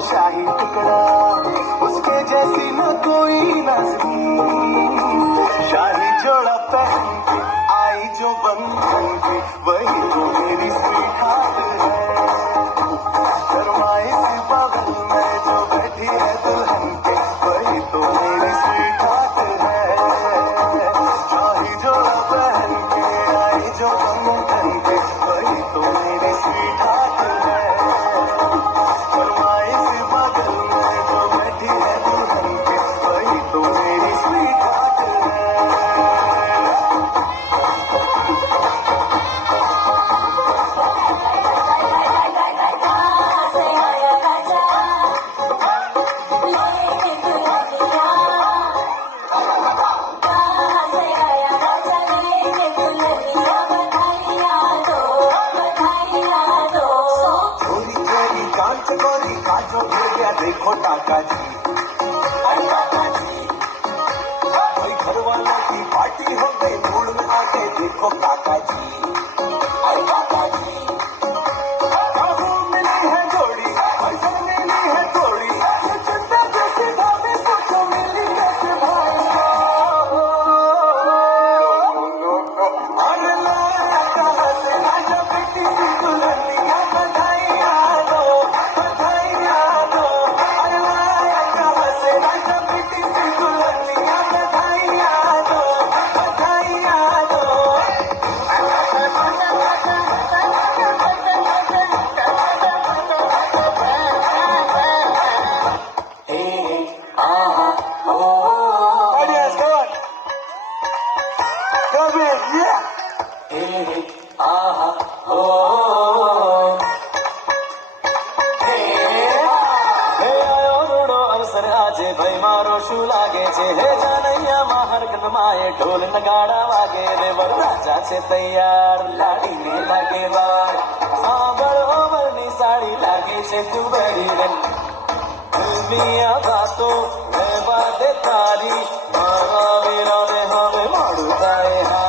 शाही टुकड़ा, उसके जैसी न कोई नजरी। शाही जोड़ा पहन के आई जो बंधन के, वही तो मेरी स्वीट हार्ट है। शर्माई सी बगल में जो बैठी है दुल्हन के, वही तो मेरी स्वीट हार्ट है। शाही जोड़ा पहन के आई जो बंधन के, वही तो मेरी स्वीट हार्ट है। शर्माई सी बगल में जो बैठी है दुल्हन के, वही तो मेरी स्वीट हार्ट है। गोरी काजो गिर गया देखो टाका जी, अरे टाका जी। कोई घर वालों की पार्टी हो गई, मूड में आके देखो काका जी, अरे काका जी। काजू मिली है जोड़ी, पैसा मिली है थोड़ी, ये चिंता जैसी भाभी सोचो मिली कैसे भाई। अरे लाया कहाँ से आजा बेटी सी दुल्हनिया, बधाइयाँ दो बधाइयाँ दो। अरे लाया कहाँ से आजा बेटी सी दुल्हनिया, बधाइयाँ दो बधाइयाँ दो। Audience, come on. Come in, yeah. આજે ભાઈ મારો શું લાગે છે, હે જાનૈયામાં હરકતમાં એ ઢોલ નગાડા વાગે રે, વરરાજા છે તૈયાર લાડીને લાગે વાર, સાંભળો વરની સાડી લાગે છે તુબડી રે, દિલની વાતો રહેવા દે તારી, મારા વેરાને હવે મોડું થાય.